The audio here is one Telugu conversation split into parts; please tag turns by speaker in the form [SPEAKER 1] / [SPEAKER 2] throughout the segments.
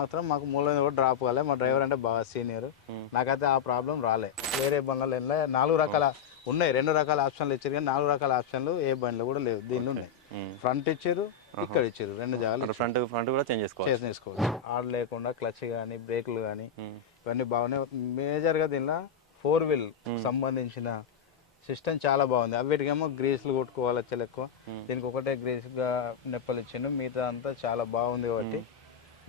[SPEAKER 1] మాత్రం మాకు మూల కూడా డ్రాప్ కాలే. మా డ్రైవర్ అంటే బాగా సీనియర్
[SPEAKER 2] మ్మ్.
[SPEAKER 1] నాకైతే ఆ ప్రాబ్లం రాలే. వేరే బండ్లలో వెళ్ళే నాలుగు రకాల ఉన్నాయి. రెండు రకాల ఆప్షన్లు ఇచ్చారు కానీ నాలుగు రకాల ఆప్షన్లు ఏ బండ్లు కూడా లేవు. దీనిలో ఉన్నాయి. ఫ్రంట్ ఇచ్చారు ఇక్కడ ఇచ్చారు. రెండు జాగాలు
[SPEAKER 2] ఫ్రంట్ ఫ్రంట్ కూడా చేంజ్ చేసుకోవాలి
[SPEAKER 1] చేసి తీసుకోవచ్చు ఆడ లేకుండా క్లచ్ కానీ బ్రేకులు కానీ
[SPEAKER 2] మ్మ్.
[SPEAKER 1] ఇవన్నీ బాగున్నాయి. మేజర్గా దీనిలో ఫోర్ వీల్ సంబంధించిన సిస్టమ్ చాలా బాగుంది. అవిటికేమో గ్రీస్లు కొట్టుకోవాలి చాలా ఎక్కువ. దీనికి ఒకటే గ్రీస్గా నెప్పలు ఇచ్చిండు. మిగతా అంతా చాలా బాగుంది కాబట్టి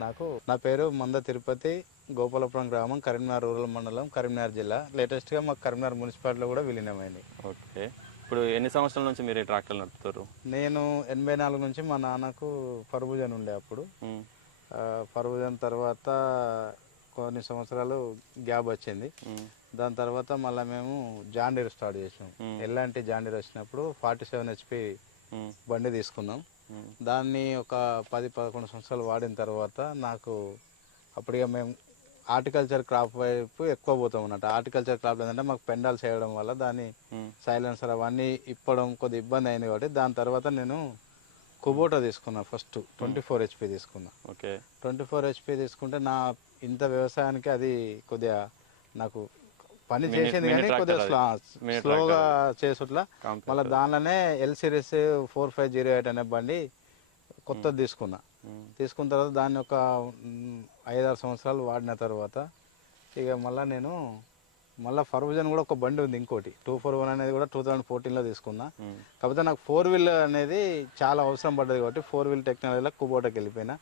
[SPEAKER 1] నాకు నా పేరు మంద తిరుపతి గోపాలపురం గ్రామం కరీంనగర్ రూరల్ మండలం కరీంనగర్ జిల్లా లేటెస్ట్గా మాకు కరీంనగర్ మున్సిపాలిటీలో కూడా విలీనమైంది
[SPEAKER 2] ఓకే ఇప్పుడు ఎన్ని సంవత్సరాల నుంచి మీరు ట్రాక్టర్ నడుపుతారు
[SPEAKER 1] నేను ఎనభై నాలుగు నుంచి మా నాన్నకు ఫర్బుజన్ ఉండే అప్పుడు ఫర్బుజన్ తర్వాత కొన్ని సంవత్సరాలు గ్యాప్ వచ్చింది. దాని తర్వాత మళ్ళీ మేము జాండీర్ స్టార్ట్ చేసాం. ఎలాంటి జాండీర్ వచ్చినప్పుడు ఫార్టీ సెవెన్ హెచ్పి. బండి తీసుకున్నాం. దాన్ని ఒక పది పదకొండు సంవత్సరాలు వాడిన తర్వాత నాకు అప్పటిగా మేము హార్టికల్చర్ క్రాప్ వైపు ఎక్కువ పోతాం అన్నట్టు హార్టికల్చర్ క్రాప్ ఏంటంటే మాకు పెండాలు చేయడం వల్ల దాన్ని. సైలెన్సర్ అవన్నీ ఇప్పడం కొద్ది ఇబ్బంది అయింది కాబట్టి దాని తర్వాత నేను కుబోటా తీసుకున్నా ఫస్ట్ ట్వంటీ ఫోర్ హెచ్పి తీసుకున్నా.
[SPEAKER 2] ఓకే.
[SPEAKER 1] ట్వంటీ ఫోర్ హెచ్పి తీసుకుంటే నా ఇంత వ్యవసాయానికి అది కొద్దిగా నాకు పని చేసింది కానీ కొద్దిగా స్లోగా చేసుట్లా. మళ్ళీ దానిలోనే L series four five zero eight అనే బండి కొత్తది తీసుకున్నా. తీసుకున్న తర్వాత దాన్ని ఒక ఐదారు సంవత్సరాలు వాడిన తర్వాత ఇక మళ్ళీ నేను మళ్ళీ ఫర్బుజన్ కూడా ఒక బండి ఉంది ఇంకోటి టూ ఫోర్ వన్ అనేది కూడా టూ థౌజండ్ ఫోర్టీన్లో తీసుకున్నా. కాకపోతే నాకు ఫోర్ వీల్ అనేది చాలా అవసరం పడ్డది కాబట్టి ఫోర్ వీల్ టెక్నాలజీలో కుబోటాకి వెళ్ళిపోయినా.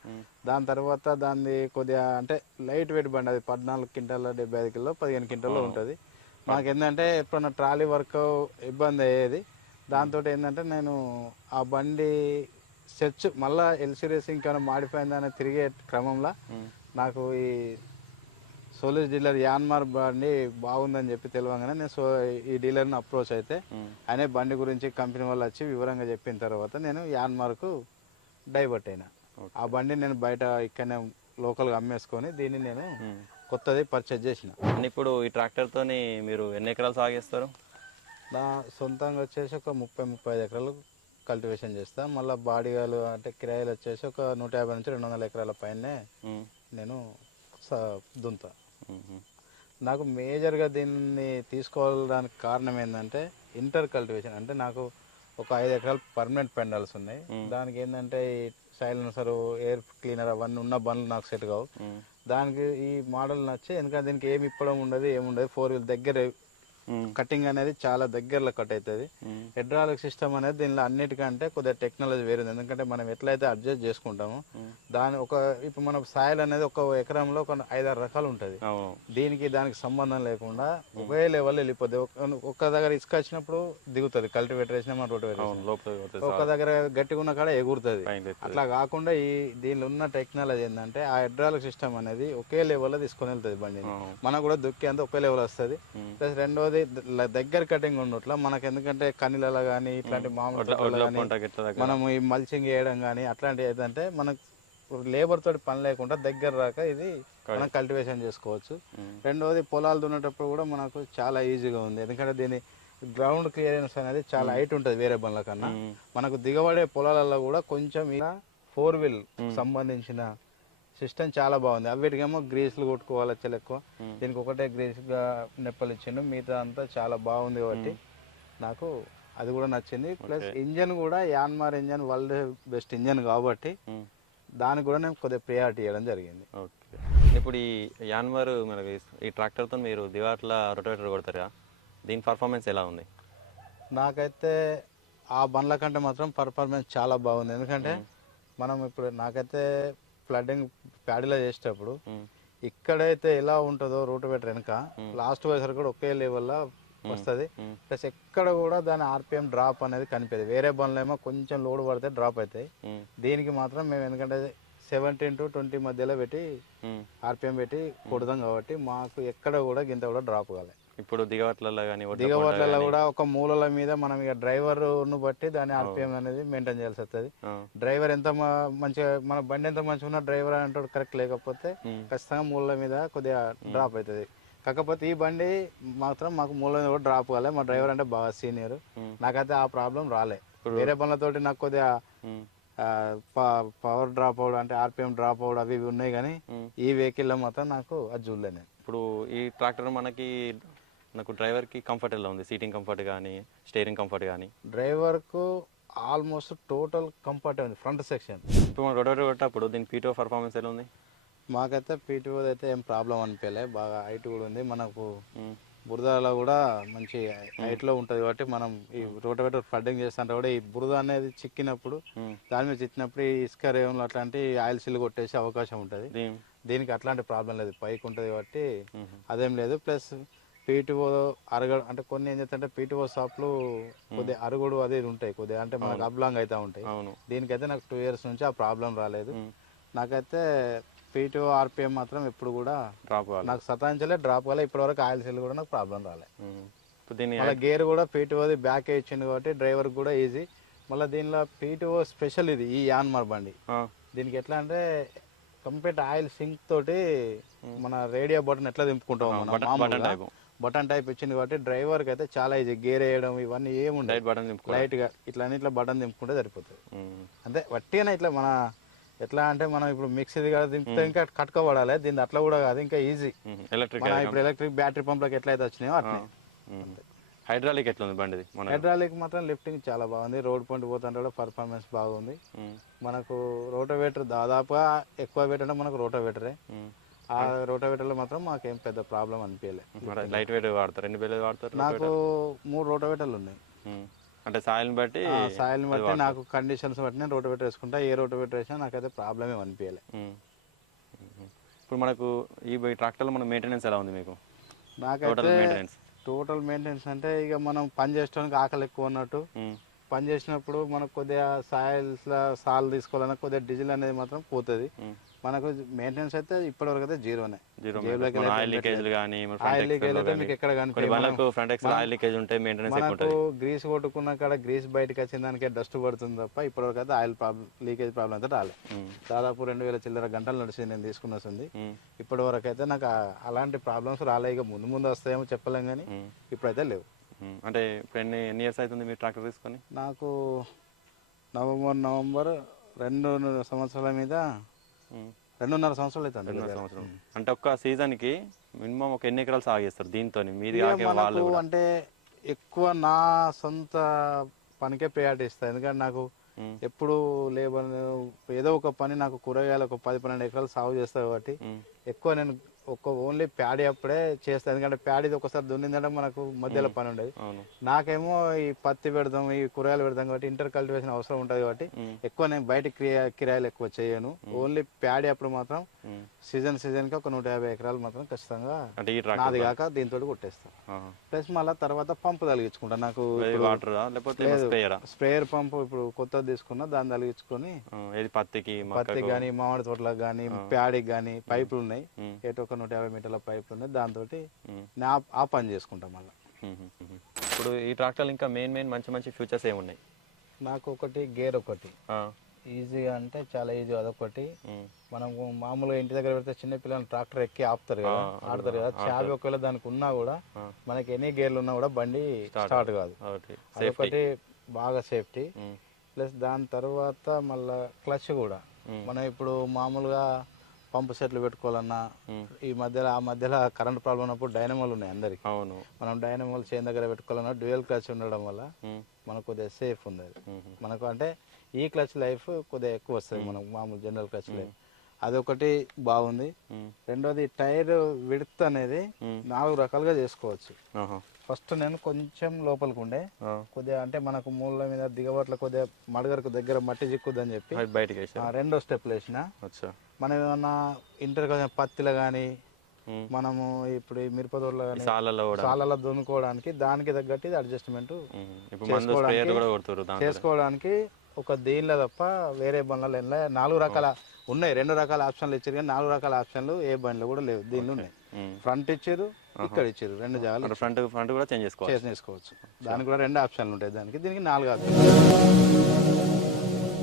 [SPEAKER 1] దాని తర్వాత దాన్ని కొద్దిగా అంటే లైట్ వెయిట్ బండి అది పద్నాలుగు క్వింటాల డెబ్బై ఐదు కిలో పదిహేను క్వింటాల్లో ఉంటుంది మాకు ఏంటంటే ఎప్పుడన్నా ట్రాలీ వర్క్ ఇబ్బంది అయ్యేది దాంతో ఏంటంటే నేను ఆ బండి సెర్చ్ మళ్ళా ఎల్సీ రేసింగ్ కానీ మాడిఫై అయిందని తిరిగే క్రమంలో. నాకు ఈ సోలిస్ డీలర్ యాన్మార్ బండి బాగుందని చెప్పి తెలియగానే నేను సో ఈ డీలర్ని అప్రోచ్ అయితే. అనే బండి గురించి కంపెనీ వాళ్ళు వచ్చి వివరంగా చెప్పిన తర్వాత నేను యాన్మార్కు డైవర్ట్ అయినా. ఆ బండి నేను బయట ఇక్కడనే లోకల్గా అమ్మేసుకొని దీన్ని నేను. కొత్తది పర్చేజ్ చేసిన
[SPEAKER 2] ఇప్పుడు ఈ ట్రాక్టర్ తోని మీరు ఎన్ని ఎకరాలు సాగిస్తారు
[SPEAKER 1] నా సొంతంగా వచ్చేసి ఒక ముప్పై ముప్పై ఐదు ఎకరాలు కల్టివేషన్ చేస్తా మళ్ళీ బాడిగాలు అంటే కిరాయిలు వచ్చేసి ఒక నూట యాభై నుంచి రెండు వందల ఎకరాల పైనే. నేను
[SPEAKER 2] మ్మ్.
[SPEAKER 1] నాకు మేజర్గా దీన్ని తీసుకోవడానికి కారణం ఏంటంటే ఇంటర్ కల్టివేషన్ అంటే నాకు ఒక ఐదు ఎకరాలు పర్మనెంట్ పెండాల్సి ఉన్నాయి దానికి ఏంటంటే ఈ సైలెన్సర్ ఎయిర్ క్లీనర్ అవన్నీ ఉన్న బండ్లు నాకు సెట్ కావు. దానికి ఈ మోడల్ నచ్చి ఎందుకంటే దీనికి ఏమి ఇప్పడం ఉండదు ఏముండదు ఫోర్ వీల్ దగ్గర. కటింగ్ అనేది చాలా దగ్గరలో కట్ అవుతుంది. హైడ్రాలిక్ సిస్టమ్ అనేది దీనిలో అన్నిటికంటే కొద్దిగా టెక్నాలజీ వేరే ఎందుకంటే మనం ఎట్లయితే అడ్జస్ట్ చేసుకుంటామో. దాని ఒక ఇప్పుడు మన సాయిల్ అనేది ఒక ఎకరంలో ఒక ఐదారు రకాలు ఉంటుంది. దీనికి దానికి సంబంధం లేకుండా ఒకే లెవెల్ వెళ్ళిపోద్ది. ఒక- ఒక్క దగ్గర ఇసుక వచ్చినప్పుడు దిగుతుంది. కల్టివేటర్ వేసినా మన
[SPEAKER 2] పోతుంది
[SPEAKER 1] ఒక దగ్గర గట్టిగా ఉన్న కాడ ఎగురుతుంది. అట్లా కాకుండా ఈ దీనిలో ఉన్న టెక్నాలజీ ఏంటంటే ఆ హైడ్రాలిక్ సిస్టమ్ అనేది ఒకే లెవెల్లో తీసుకొని వెళ్తుంది బండిని.
[SPEAKER 2] అవును.
[SPEAKER 1] మనకు కూడా దుక్కి అంతా ఒకే లెవెల్ వస్తుంది. ప్లస్ రెండోది ద- దగ్గర కటింగ్ ఉండట్లా. మనకి ఎందుకంటే కనిలలో కానీ ఇట్లాంటి మామూలు మనం ఈ మల్చింగ్ వేయడం కానీ అట్లాంటివి ఏంటంటే మనకు లేబర్ తోటి పని లేకుండా దగ్గర రాక ఇది మనం కల్టివేషన్ చేసుకోవచ్చు. రెండోది పొలాలు దున్నేటప్పుడు కూడా మనకు చాలా ఈజీగా ఉంది. ఎందుకంటే దీని గ్రౌండ్ క్లియరెన్స్ అనేది చాలా హైట్ ఉంటుంది వేరే బండ్ల కన్నా. మనకు దిగబడే పొలాలలో కూడా కొంచెం ఫోర్ వీల్ సంబంధించిన సిస్టమ్ చాలా బాగుంది. అవిటికేమో గ్రీస్లు కొట్టుకోవాలి ఎక్కువ. దీనికి ఒకటే గ్రీస్గా నెప్పలు ఇచ్చిండు. మిగతా అంతా చాలా బాగుంది కాబట్టి నాకు అది కూడా నచ్చింది. ప్లస్ ఇంజన్ కూడా Yanmar engine world best engine కాబట్టి. దానికి కూడా నేను కొద్దిగా ప్రియారిటీ ఇవ్వడం జరిగింది.
[SPEAKER 2] ఓకే. ఇప్పుడు ఈ యాన్మర్ మనకి ఈ ట్రాక్టర్తో మీరు దివాట్ల రొటేటర్ కొడతారా? దీని పర్ఫార్మెన్స్ ఎలా ఉంది?
[SPEAKER 1] నాకైతే ఆ బండ్ల కంటే మాత్రం పర్ఫార్మెన్స్ చాలా బాగుంది. ఎందుకంటే మనం ఇప్పుడు నాకైతే ఫ్లడ్డింగ్ ప్యాడీలో చేసేటప్పుడు. ఇక్కడైతే ఎలా ఉంటుందో రూట్ వెటర్ వెనక లాస్ట్ వయసు కూడా ఒకే లెవెల్లో వస్తుంది. ప్లస్ ఎక్కడ కూడా దాని ఆర్పిఎం డ్రాప్ అనేది కనిపించదు వేరే బండ్లు ఏమో కొంచెం లోడ్ పడితే డ్రాప్ అవుతాయి. దీనికి మాత్రం మేము ఎందుకంటే సెవెంటీన్ టు ట్వంటీ మధ్యలో పెట్టి. ఆర్పిఎం పెట్టి కొడదాం కాబట్టి మాకు ఎక్కడ కూడా గింత కూడా డ్రాప్ కాలే.
[SPEAKER 2] ఇప్పుడు దిగవట్లలో కానీ
[SPEAKER 1] దిగబట్లలో కూడా ఒక మూలల మీద మనం ఇక డ్రైవర్ను బట్టి దాని ఆర్పిఎం అనేది మెయింటైన్ చేయాల్సి వస్తుంది. డ్రైవర్ ఎంత మంచిగా మన బండి ఎంత మంచిగా ఉన్నా డ్రైవర్ అంటే కరెక్ట్ లేకపోతే. ఖచ్చితంగా మూల మీద కొద్దిగా డ్రాప్ అవుతుంది కాకపోతే ఈ బండి మాత్రం మాకు మూల మీద కూడా డ్రాప్ కాలే. మా డ్రైవర్ అంటే బాగా సీనియర్. నాకైతే ఆ ప్రాబ్లం రాలే. వేరే బండ్లతోటి నాకు కొద్దిగా పవర్ డ్రాప్ అవడం అంటే ఆర్పిఎం డ్రాప్ అవడం అవి ఇవి ఉన్నాయి కానీ. ఈ వెహికల్లో మాత్రం నాకు అది చూడలే నేను.
[SPEAKER 2] ఇప్పుడు ఈ ట్రాక్టర్ మనకి నాకు డ్రైవర్కి కంఫర్ట్ ఎలా ఉంది. సీటింగ్ కంఫర్ట్ కానీ స్టీరింగ్ కంఫర్ట్ కానీ
[SPEAKER 1] డ్రైవర్కు ఆల్మోస్ట్ టోటల్ కంఫర్ట్ ఉంది ఫ్రంట్ సెక్షన్
[SPEAKER 2] ఇప్పుడు మనం రొటేటర్ కొట్టేటప్పుడు దీని పీటో పర్ఫార్మెన్స్ ఎలా ఉంది?
[SPEAKER 1] మాకైతే పీటీఓ అయితే ఏం ప్రాబ్లం అనిపించలే బాగా హైట్ కూడా ఉంది మనకు. బురదలో కూడా మంచి హైట్లో ఉంటుంది కాబట్టి మనం ఈ రోటవేటర్ ఫడ్డింగ్ చేస్తుంటే కూడా ఈ బురద అనేది చిక్కినప్పుడు
[SPEAKER 2] ఉమ్.
[SPEAKER 1] దాని మీద చిక్కినప్పుడు ఈ ఇసుక రేవులు అట్లాంటి ఆయిల్ సిల్ కొట్టేసే అవకాశం ఉంటుంది.
[SPEAKER 2] దీని
[SPEAKER 1] దీనికి అట్లాంటి ప్రాబ్లం లేదు. పైకి ఉంటుంది కాబట్టి
[SPEAKER 2] ఉమ్.
[SPEAKER 1] అదేం లేదు. ప్లస్ పీటీఓ అరగడు అంటే కొన్ని ఏం చేస్తారంటే పీటీఓ షాప్లు కొద్దిగా అరుగుడు అది ఉంటాయి కొద్దిగా. అంటే మనకు అబ్లాంగ్ అవుతా ఉంటాయి. దీనికైతే నాకు టూ ఇయర్స్ నుంచి ఆ ప్రాబ్లం రాలేదు. నాకైతే పీటీఓ ఆర్పిఎం మాత్రం ఎప్పుడు కూడా
[SPEAKER 2] డ్రాప్ కావాలి
[SPEAKER 1] నాకు సతాయించలే డ్రాప్ కాలే. ఇప్పటివరకు ఆయిల్ సెల్ కూడా నాకు ప్రాబ్లం రాలే.
[SPEAKER 2] దీని
[SPEAKER 1] మళ్ళీ గేర్ కూడా పీటీఓది బ్యాక్ ఇచ్చింది కాబట్టి డ్రైవర్ కూడా ఈజీ మళ్ళీ దీనిలో పీటీఓ స్పెషల్ ఇది ఈ యాన్మార్ బండి. దీనికి ఎట్లా అంటే కంప్లీట్ ఆయిల్ సింక్ తోటి మన రేడియో బటన్ ఎట్లా దింపుకుంటాం మనం
[SPEAKER 2] బటన్ టైపు
[SPEAKER 1] ఇచ్చింది కాబట్టి డ్రైవర్కి అయితే చాలా ఈజీ గేర్ వేయడం ఇవన్నీ ఏముండదు లైట్గా ఇట్లా ఇట్లా బటన్ దింపుకుంటే సరిపోతుంది. అంతే. వట్టిగానే ఇట్లా మన ఎట్లా అంటే మనం ఇప్పుడు మిక్సీది కదా దింపితే ఇంకా కట్టుకోబడాలి. దీన్ని అట్లా కూడా కాదు ఇంకా ఈజీ.
[SPEAKER 2] ఎలక్ట్రిక్
[SPEAKER 1] ఇప్పుడు ఎలక్ట్రిక్ బ్యాటరీ పంప్లకు ఎట్లయితే వచ్చినాయో అట్లా.
[SPEAKER 2] హైడ్రాలిక్ ఎట్లా ఉంది బండిది? మన
[SPEAKER 1] హైడ్రాలిక్ మాత్రం లిఫ్టింగ్ చాలా బాగుంది. రోడ్ పాయింట్ పోతుంటే కూడా పర్ఫార్మెన్స్ బాగుంది. మనకు రోటోవేటర్ దాదాపుగా ఎక్కువ పెట్టడం మనకు రోటోవేటరే. ఆ రోటోవేటర్లో మాత్రం మాకేం పెద్ద ప్రాబ్లం అనిపించలే.
[SPEAKER 2] మరి లైట్ వెయిట్ వాడతారు? ఎన్ని వేలు వాడతారు?
[SPEAKER 1] నాకు మూడు రోటోవేటర్లు ఉన్నాయి.
[SPEAKER 2] అంటే సాయిల్ని బట్టి
[SPEAKER 1] సాయిల్ని బట్టి నాకు కండిషన్స్ బట్టి నేను రోటోవేటర్ వేసుకుంటా. ఏ రోటోవేటర్ వేసినా నాకైతే ప్రాబ్లం ఏమి అనిపించలే.
[SPEAKER 2] ఇప్పుడు మనకు ఈ ట్రాక్టర్లో మన మెయింటెనెన్స్ ఎలా ఉంది మీకు?
[SPEAKER 1] నాకైతే టోటల్ మెయింటెనెన్స్ అంటే ఇక మనం పని చేసడానికి ఆకలి ఎక్కువ ఉన్నట్టు. పని చేసినప్పుడు మనకు కొద్దిగా సాయిల్స్ సాల్ తీసుకోవాలన్నా కొద్దిగా డీజిల్ అనేది మాత్రం పోతుంది. మనకు మెయింటెనెన్స్ అయితే జీరోనే
[SPEAKER 2] ఆయిల్ లీకేజ్
[SPEAKER 1] అయితే
[SPEAKER 2] ఎక్కువ
[SPEAKER 1] మనకు గ్రీస్ కొట్టుకున్న కాడ గ్రీస్ బయటకు వచ్చిన దానికే డస్ట్ పడుతుంది తప్ప ఇప్పటివరకు అయితే ఆయిల్ ప్రాబ్లం లీకేజ్ ప్రాబ్లం అయితే రాలే. దాదాపు రెండు వేల చిల్లర గంటలు నడిచింది నేను తీసుకున్న వస్తుంది
[SPEAKER 2] ఉమ్.
[SPEAKER 1] ఇప్పటి వరకు అయితే నాకు అలాంటి ప్రాబ్లమ్స్ రాలే. ఇక ముందు ముందు వస్తాయేమో చెప్పలేం కానీ. ఇప్పుడైతే లేవు.
[SPEAKER 2] అంటే ఇప్పుడు ఎన్ని ఎన్ని ఇయర్స్ అవుతుంది మీరు ట్రాక్టర్ తీసుకొని?
[SPEAKER 1] నాకు నవంబర్ నవంబర్ రెండు సంవత్సరాల మీద. రెండున్నర సంవత్సరాలు అవుతుంది
[SPEAKER 2] రెండున్నర సంవత్సరం అంటే ఒక్క సీజన్కి మినిమం ఒక ఎన్ని ఎకరాలు సాగు చేస్తారు దీంతో కాకే వాళ్ళు
[SPEAKER 1] అంటే ఎక్కువ నా సొంత పనికే ప్రయారిటీ ఇస్తాను ఎందుకంటే నాకు. ఎప్పుడు లేబర్ ఏదో ఒక పని నాకు కూరగాయలు ఒక పది పన్నెండు ఎకరాలు సాగు చేస్తాను కాబట్టి. ఎక్కువ నేను ఒక్క ఓన్లీ ప్యాడీ అప్పుడే చేస్తాను ఎందుకంటే ప్యాడీది ఒకసారి దున్నిందంటే మనకు మధ్యలో పని ఉండదు. నాకేమో ఈ పత్తి పెడదాం ఈ కూరగాయలు పెడదాం కాబట్టి ఇంటర్ కల్టివేషన్ అవసరం ఉంటుంది కాబట్టి. ఎక్కువ నేను బయట కిరా కిరాయిలు ఎక్కువ చేయను. ఓన్లీ ప్యాడీ అప్పుడు మాత్రం
[SPEAKER 2] ఉమ్.
[SPEAKER 1] సీజన్ సీజన్కి ఒక నూట యాభై ఎకరాలు మాత్రం ఖచ్చితంగా నాది కాక దీంతో కొట్టేస్తాను ప్లస్ మళ్ళీ తర్వాత పంపు తలిగించుకుంటా నాకు
[SPEAKER 2] వాటర్? లేకపోతే స్ప్రేయరా?
[SPEAKER 1] పంపు ఇప్పుడు కొత్తది తీసుకున్నా దాన్ని తలిగించుకొని
[SPEAKER 2] ఏది పత్తికి
[SPEAKER 1] పత్తి కానీ మామిడి తోటలకు కానీ ప్యాడీకి కానీ పైపులు ఉన్నాయి. ఎటు ఒక నూట యాభై మీటర్ల పైపులు ఉన్నాయి దాంతో ఆ- పని చేసుకుంటాం మళ్ళీ.
[SPEAKER 2] ఇప్పుడు ఈ ట్రాక్టర్ ఇంకా మెయిన్ మెయిన్ మంచి మంచి ఫీచర్స్ ఏమున్నాయి?
[SPEAKER 1] నాకు ఒకటి గేర్ ఒకటి. ఈజీగా అంటే చాలా ఈజీ అదొకటి. మనం మామూలుగా ఇంటి దగ్గర పెడితే చిన్న పిల్లలు ట్రాక్టర్ ఎక్కి ఆపుతారు కదా ఆడతారు కదా. చావి ఒకవేళ దానికి ఉన్నా కూడా. మనకి ఎన్ని గేర్లు ఉన్నా కూడా బండి స్టార్ట్. కాదు. అదొకటి. బాగా సేఫ్టీ. ప్లస్ దాని తర్వాత మళ్ళా క్లచ్ కూడా. మనం ఇప్పుడు మామూలుగా పంపు సెట్లు పెట్టుకోవాలన్నా. ఈ మధ్యలో ఆ మధ్యలో కరెంట్ ప్రాబ్లం ఉన్నప్పుడు డైనమోలు ఉన్నాయి అందరికి
[SPEAKER 2] అవును
[SPEAKER 1] మనం డైనమోలు చేన్ దగ్గర పెట్టుకోవాలన్నా డ్యూయల్ క్లచ్ ఉండడం వల్ల. మనకు కొద్దిగా సేఫ్ ఉంది. మనకు అంటే ఈ క్లచ్ లైఫ్ కొద్దిగా ఎక్కువ వస్తుంది మనకు మామూలు జనరల్ క్లచ్ లైఫ్ అదొకటి బాగుంది. రెండోది టైర్ విడ్త్ అనేది. నాలుగు రకాలుగా చేసుకోవచ్చు. ఫస్ట్ నేను కొంచెం లోపలికి ఉండే. కొద్దిగా అంటే మనకు మూల మీద దిగబట్ల కొద్దిగా మడగరకు దగ్గర మట్టి చిక్కుద్దని చెప్పి
[SPEAKER 2] బయటికి
[SPEAKER 1] రెండో స్టెప్లు వేసిన మనం ఏమన్నా ఇంటర్ పత్తిలో కానీ. మనము ఇప్పుడు మిరపదోళ్ళ
[SPEAKER 2] సాలలో
[SPEAKER 1] దున్నుకోవడానికి దానికి తగ్గట్టు ఇది అడ్జస్ట్మెంట్ చేసుకోవడానికి ఒక దీనిలో తప్ప వేరే బండ్లలో. నాలుగు రకాల ఉన్నాయి. రెండు రకాల ఆప్షన్లు ఇచ్చారు కానీ నాలుగు రకాల ఆప్షన్లు ఏ బండ్లు కూడా లేవు. దీనిలో ఉన్నాయి. ఫ్రంట్ ఇచ్చారు ఇక్కడ ఇచ్చారు రెండు జాగాలు
[SPEAKER 2] ఫ్రంట్ ఫ్రంట్ కూడా చేంజ్ చేసుకోవాలి
[SPEAKER 1] చేసి చేసుకోవచ్చు. దానికి కూడా రెండు ఆప్షన్లు ఉంటాయి. దానికి దీనికి నాలుగు ఆప్షన్లు.